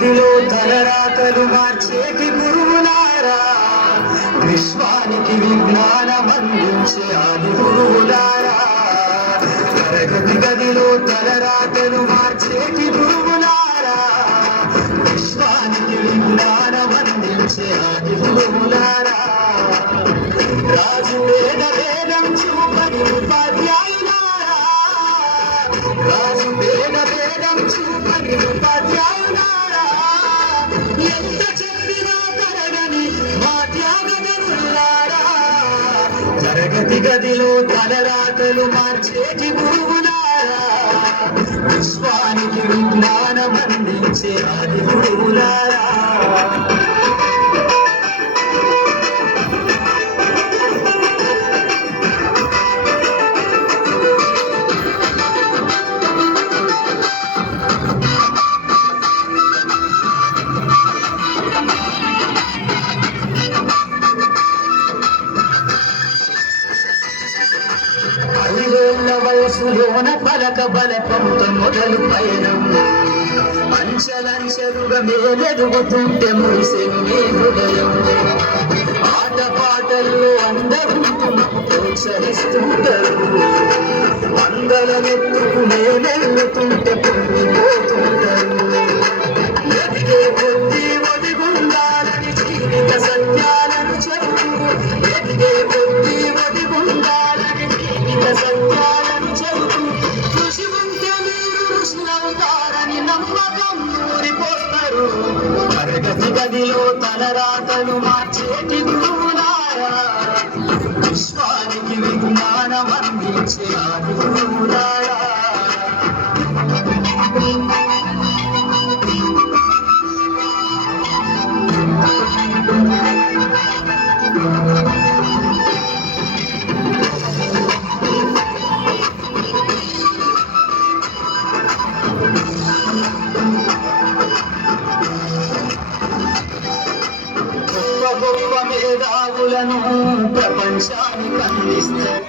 గదిలో తలరాతలు మార్చేటి గురువులారా, విశ్వానికి విజ్ఞానం అందించే ఆది గురువులారా. తరగతి గదిలో తలరాతలు మార్చేటి గురువులారా, విశ్వానికి విజ్ఞానం అందించే ఆది గురువులారా. రాజు వేదం చూపని ఉపాధ్యాయులారా, రాజు వేదం చూపని ఉపాధ్యాయులారా. ఎంత చెప్పినా తరగని మా త్యాగధనులారా, తరగతి గదిలో తలరాతలు మార్చేటి గురువులారా, విశ్వానికి విజ్ఞానం అందించే ఆది గురువులారా. వయసులోన పలక బలపంతో మొదలు పయనం, అంచలంచెలుగా మేలెదుగుతుంటే మురిసెమ్మే హృదయం. ఆట పాటల్లో అందరూ ప్రోత్సహిస్తుంటారు, అందరమెత్తుకు మేలెళ్ళుతుంటే పొంగిపోతుంటారు. ఎదిగే కొద్ది ఒదిగుండాలని జీవిత సత్యాలను చెబుతూ, ఎదిగే కొద్ది ఒదిగుండాలని జీవిత సత్యాలను చెబుతూ, కృషి ఉంటే మీరు ఋషులవుతారని నమ్మకం ఊరిపోస్తారు. తరగతి గదిలో తలరాతలు మార్చేటి గురువులారా, విశ్వానికి విజ్ఞానం అందించే ఆది గురువులారా. గొప్ప మేధావులను ప్రపంచానికి అందిస్తారు.